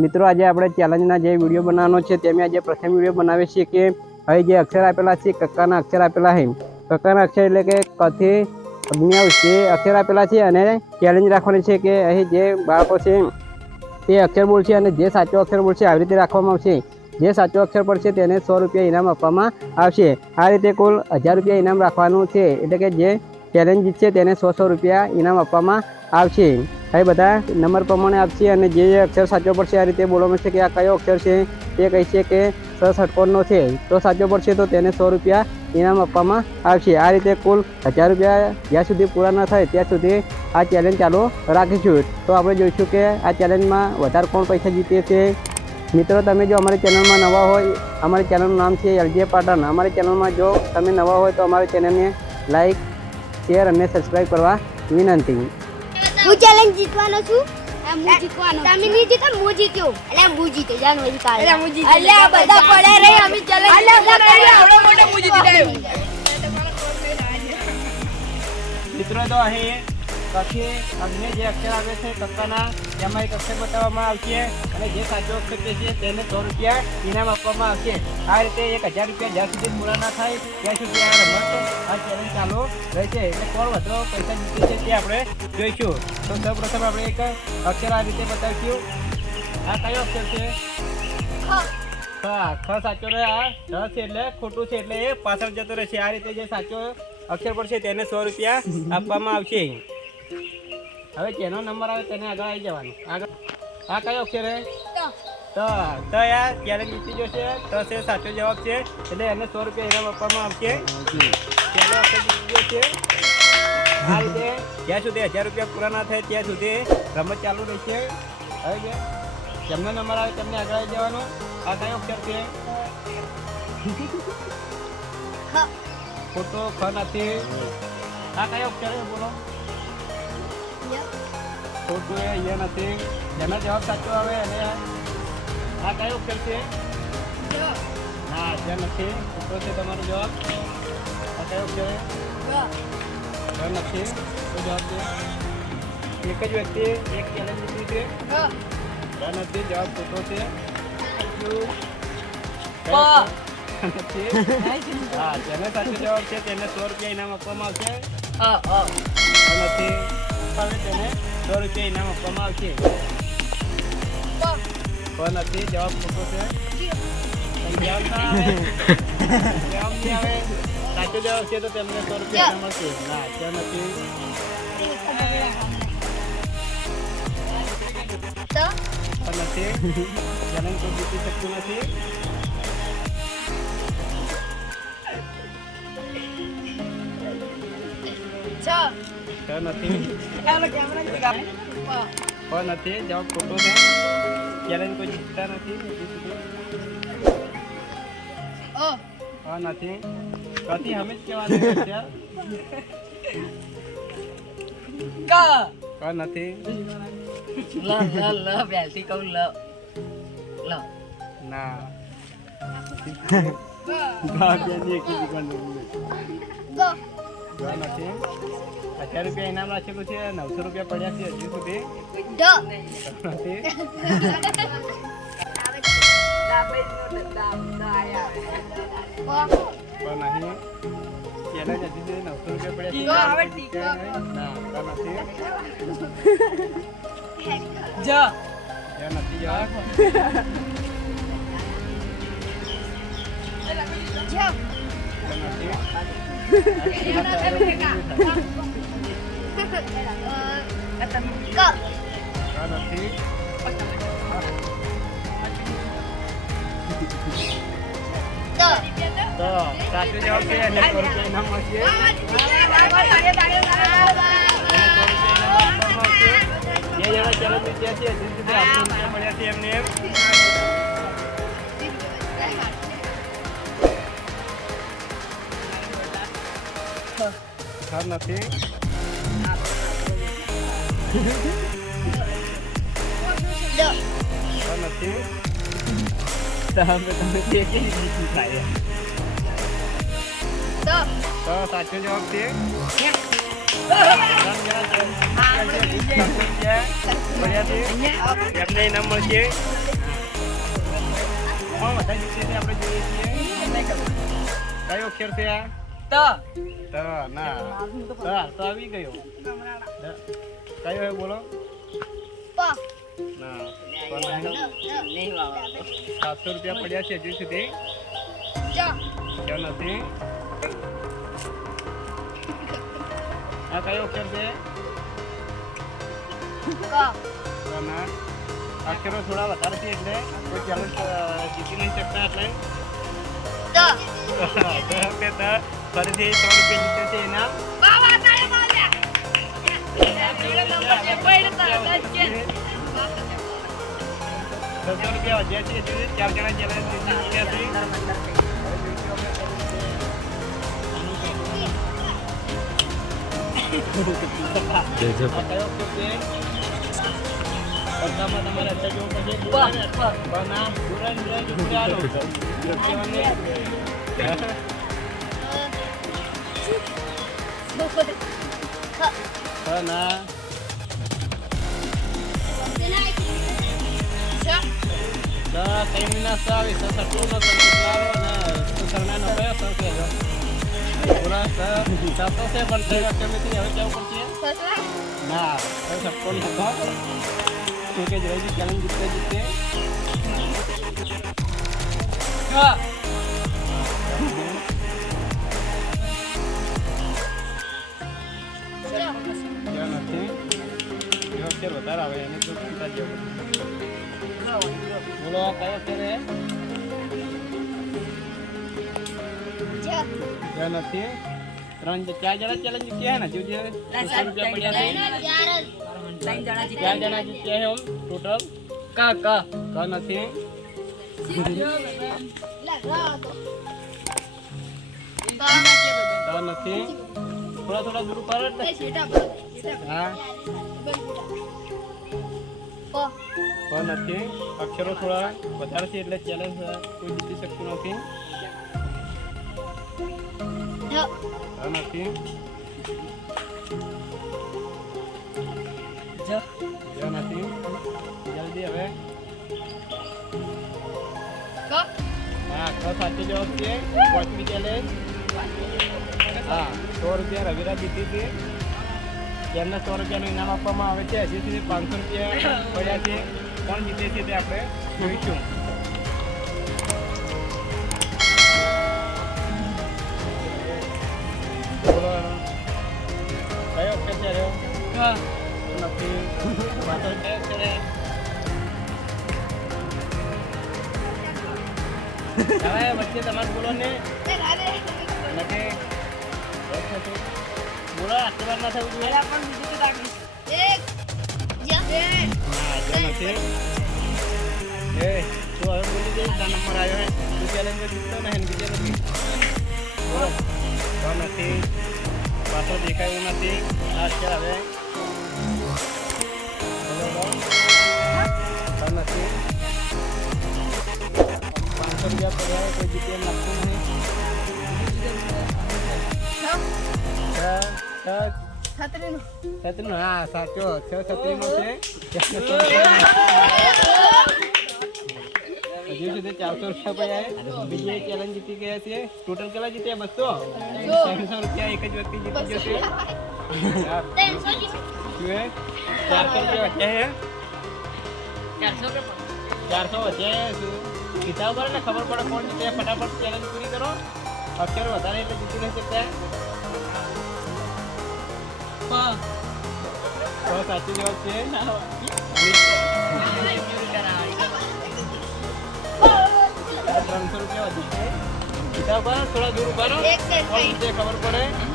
મિત્રો, આજે આપણે ચેલેન્જના જે વીડિયો બનાવવાનો છે તેમાં આજે પ્રથમ વીડિયો બનાવીએ છીએ કે હવે જે અક્ષર આપેલા છે, કક્કાના અક્ષર આપેલા છે. કક્કાના અક્ષર એટલે કે કથી અજ્ઞાવ તે અક્ષર આપેલા છે અને ચેલેન્જ રાખવાની છે કે અહીં જે બાળકો છે તે અક્ષર બોલશે અને જે સાચો અક્ષર બોલશે, આવી રીતે રાખવામાં આવશે. જે સાચો અક્ષર પડશે તેને સો રૂપિયા ઇનામ આપવામાં આવશે. આ રીતે કુલ હજાર રૂપિયા ઇનામ રાખવાનું છે. એટલે કે જે ચેલેન્જ જીતશે તેને સો સો રૂપિયા ઇનામ આપવામાં આવશે. હવે બધા નંબર પ્રમાણે આપશે અને જે અક્ષર સાચો પડશે આ રીતે બોલવામાં છે કે આ કયો અક્ષર છે તે કહે છે કે સ ષટકોણનો છે. તો સાચો પડશે તો તેને સો રૂપિયા ઇનામ આપવામાં આવશે. આ રીતે કુલ હજાર રૂપિયા જ્યાં સુધી પૂરા ન થાય ત્યાં સુધી આ ચેલેન્જ ચાલુ રાખીશું. તો આપણે જોઈશું કે આ ચેલેન્જમાં વધારે કોણ પૈસા જીતે છે. મિત્રો, તમે જો અમારી ચેનલમાં નવા હોય, અમારી ચેનલનું નામ છે એલજે પાટણ. અમારી ચેનલમાં જો તમે નવા હોય તો અમારી ચેનલને લાઇક શેર અને સબસ્ક્રાઈબ કરવા વિનંતી. હું ચેલેન્જ જીતવાનો છું. આ હું જીતવાનો તમે નહીં જીતો હું જીત્યો. એટલે હું એટલે જીતી એટલે બધા પડે રહી અમે ચેલેન્જ મિત્રો તો અહીં કથી અમને જે અક્ષર આવે છે કક્કાના તેમાં એક અક્ષર બતાવવામાં આવશે અને જે સાચો અક્ષર છે તેને સો રૂપિયા ઇનામ આપવામાં આવશે. આ રીતે એક હજાર રૂપિયા જ્યાં સુધી પૂરા ના થાય ત્યાં સુધી આ રમત આ ચેલેન્જ ચાલુ રહેશે. એટલે કોણ વધુ પૈસા જીતે છે તે આપણે જોઈશું. તો સૌપ્રથમ આપણે એક અક્ષર આ રીતે બતાવીશું. આ કયો અક્ષર છે? હા ખ સાચો રહે આ છે એટલે ખોટું છે એટલે એ પાછળ જતો રહેશે. આ રીતે જે સાચો અક્ષર પડશે તેને સો રૂપિયા આપવામાં આવશે. હવે જેનો નંબર આવે તેને આગળ આવી જવાનું. આગળ આ કયો અક્ષર છે? તો. તો. યાર ત્યારે જીતી જશે? તો છે સાચો જવાબ છે. એટલે એને સો રૂપિયા ઇનામ આપવામાં આવશે. પહેલો અક્ષર જીતી જશે આ રીતે જ્યાં સુધી હજાર રૂપિયા પૂરા ના થાય ત્યાં સુધી રમત ચાલુ રહેશે. હવે જે જેમનો નંબર આવે તેમને આગળ આવી જવાનો. આ કયો અક્ષર છે? ખોટો ખ નથી. આ કયો અક્ષર છે? બોલો. ખોટું એ એ નથી. જેનો જવાબ સાચો આવે અને આ કયો અક્ષર છે? હા જે નથી. ખોટો છે તમારો જવાબ. આ કયો અક્ષર છે? ખ નથી શું જવાબ છે. એક જ વ્યક્તિ એક ચેલેન્જ લીધી છે. ખ નથી જવાબ ખોટો છે. કયો નથી. હા જેને સાચો જવાબ છે તેને સો રૂપિયા ઇનામ આપવામાં આવશે. નથી હવે તેને સો રૂપિયા ઇનામ આપવામાં આવશે પણ નથી જવાબ ખોટો છે. જવાબ આવે. સાચો જવાબ છે તો તેમને સો રૂપિયા ઇનામ મળશે. ના શકતું નથી. તો નથી. પણ નથી જવાબ ખોટો છે ચેલેન્જ કોઈ જીતતા નથી હા નથી. કથી અમે જ કહેવાનું લ ના. ભાગ્યની એક દુકાન હા નથી. હજાર રૂપિયા ઇનામ રાખેલું છે નવસો રૂપિયા પડ્યા છે હજી સુધી. નથી પણ નહીં ચેલેન્જ હજી સુધી નવસો રૂપિયા પડ્યા છે. નથી. સાચો જવાબ છે એટલે સો રૂપિયા ઇનામ મળશે એને સો રૂપિયા ઇનામ આપવામાં આવશે જે જણા ચેલેન્જ જીત્યા છે હજી સુધી આઠસો રૂપિયા મળ્યા છે એમને એમ હા નથી સાચો જવાબ છે એમને ઇનામ મળશે આપણે જોઈએ છીએ કયો અક્ષર છે આ ત ના ત તો આવી ગયો દ. કયો હે બોલો પ ના પ નહીં. સાતસો રૂપિયા પડ્યા છે હજુ સુધી ચ ક્યાં નથી આ કયો અક્ષર છે ક તો ના અક્ષરો થોડા વધારે છે એટલે કોઈ ચેલેન્જ જીતી નહીં શકતા એટલે ત બે ત ફરીથી ત્રણ રૂપિયા જીતે છે એના બસો રૂપિયા વધ્યા છે ચાર જણા ચેલેન્જ જીતી ચૂક્યા છે તમારે અક્ષર જોવું પડશે પણ ના બુરા ને બુરા જીતી આલો. કહેવાને. હા, ના દસ ત્રણ મહિના સાવી સ સટલું નો સંતોષ લાવો ને તું સરનાનો કયો સર કહેજો પૂરા સર સાતો છે પણ તે વખતે મેથી હવે કેવું પડશે ના હવે સટકો નથી ત્રણ ચાર જણા ચેલેન્જ જીત્યા હે ને? જો જે રૂપિયા પડ્યા છે. ચાર જણા જીત્યા. હે ઓમ ટોટલ કા કા? કા નથી? નથી? થોડા થોડા દૂર પર હા. પણ નથી? અક્ષરો થોડા વધારે છે એટલે ચેલેન્જ કોઈ જીતી શકતું નથી. ક નથી જ નથી જલ્દી હવે હા ક સાચો જવાબ છે પાંચમી ચેલેન્જ હા સો રૂપિયા રવિરા જીતી હતી તેમને સો રૂપિયાનું ઇનામ આપવામાં આવે છે હજી સુધી પાંચસો રૂપિયા પડ્યા છે કોણ જીતે છે તે આપણે જોઈશું પાછળ કયો અક્ષર છે? હવે વચ્ચે તમારે બોલો ને. નથી બોલો આશીર્વાદ ના થવું જોઈએ. હા, એટલે નથી એ, તું હવે બોલી દઈશ તાર નંબર આવ્યો હે. તું ચેલેન્જ જીતતો ને એને બીજે નથી બોલો. તો નથી પાછો દેખાય નથી. આ છે હવે પાંચસો રૂપિયા પડ્યા કોઈ જીતે એમ લાગતું નહીં છત્રીનો હા સાચો છ. છત્રીનો છે હજુ સુધી ચારસો રૂપિયા પડ્યા બીજી ચેલેન્જ જીતી ગયા છે ટોટલ કેટલા જીત્યા બસો ત્રણસો રૂપિયા એક જ વ્યક્તિ જીતી ગયો છે ચારસો રૂપિયા વધ્યા ચારસો વધ્યા છે શું? કીધા ઉપર ને ખબર પડે કોણ જીતે ફટાફટ ચેલેન્જ પૂરી કરો. અક્ષર વધારે એટલે જીતી નહીં ત્યાં. સાચી જવાબ છે. ત્રણસો રૂપિયા વધુ છે. કીધા ઉપર થોડા દૂર ઊભા રહો. ખબર પડે.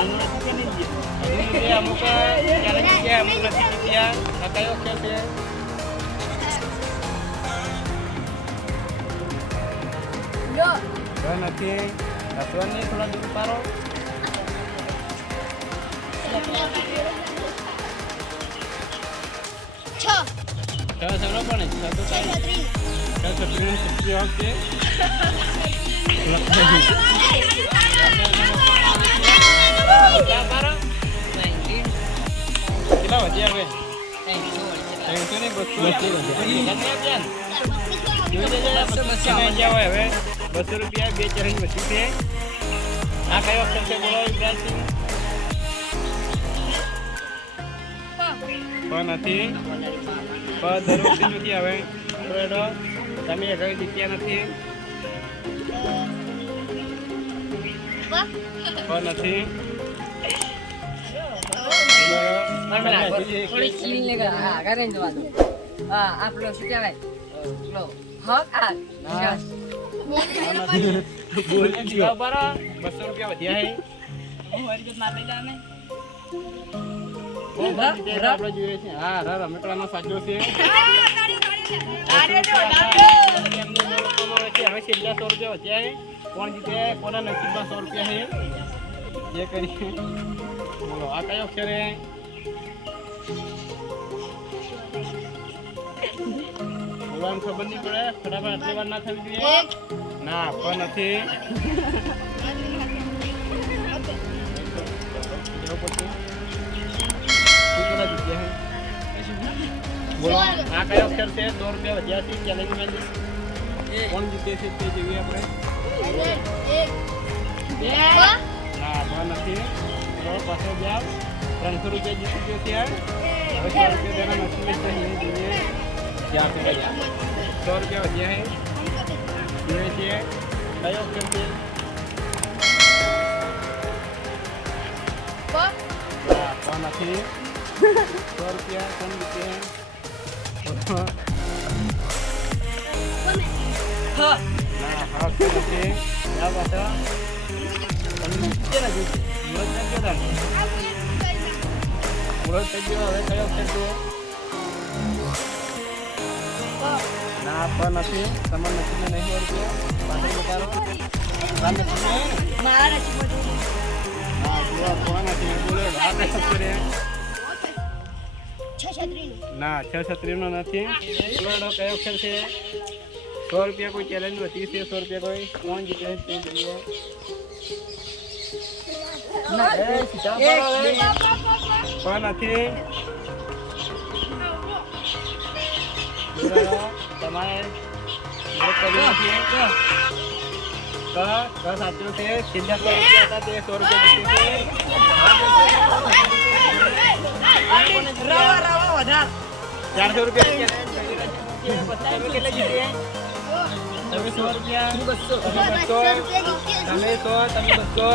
હજુ જે અમુક ચેલેન્જ છે અમુક નથી જીત્યા આ કયો અક્ષર છે જો નથી હસવાની થોડા કેટલા વધ્યા હવે ત્રણસો ને બસો. હવે રૂપિયા બે ચરણ વધી છે આ કઈ વખત છે બોલો વિદ્યાર્થી પ નથી પણ દર વખતે નથી તો તમે આગળ જીત્યા નથી પણ નથી થોડી ખીલ ને હા કરે જવા દો આપણો શું કહેવાય? પેલો હક આ વિશ્વાસ. બસો. રૂપિયા વધ્યા છે આપણે જોઈએ છે. હા રા રમેકડાનો સાચો છે. હવે છેલ્લા સો રૂપિયા વધ્યા કોણ જીતે? કોના નસીબમાં સો રૂપિયા છે જે કરીએ બોલો આ કયો અક્ષર છે બોલવાનું ખબર નહીં પડે ફટાફટ આટલી વાર ના થવી જોઈએ ના પણ નથી એવું પછી શું કેટલા જીત્યા છે બોલો આ કયો અક્ષર છે સો રૂપિયા વધ્યા છે ચેલેન્જમાં કોણ જીતે છે તે જોઈએ આપણે ના પણ નથી ચલો પાછો જાવ ત્રણસો રૂપિયા જીતી ગયો છે હવે સો રૂપિયા તેના નસીબે છે નહીં જોઈએ જ્યાં પેલા જા સો રૂપિયા વધ્યા છે જોઈએ છીએ કયો અક્ષર છે ના પણ નથી સો રૂપિયા કોણ જીતે બોલો. હ. ના હા અક્ષર નથી આ પાછો ગયો હવે કયો અક્ષર છે ના પણ નથી તમારે નસીબને નહીં જુઓ કોણ નથી બોલો છે ના છ છત્રીનો નથી. કયો અક્ષર છે? સો રૂપિયા કોઈ ચેલેન્જ વધી છે સો રૂપિયા કોઈ કોણ જીતે તે જોઈએ ના. એ સીધા એક, પર બે. હવે. પણ નથી બોલો, તમારે મદદ કરવી નથી ક ક સાચું છે છેલ્લા સો રૂપિયા હતા તે સો રૂપિયા જીતે છે રવા રવા વધાર ચારસો રૂપિયા તમે કેટલા જીતે તમે સો રૂપિયા હું બસો તમે બસો તમે સો તમે બસો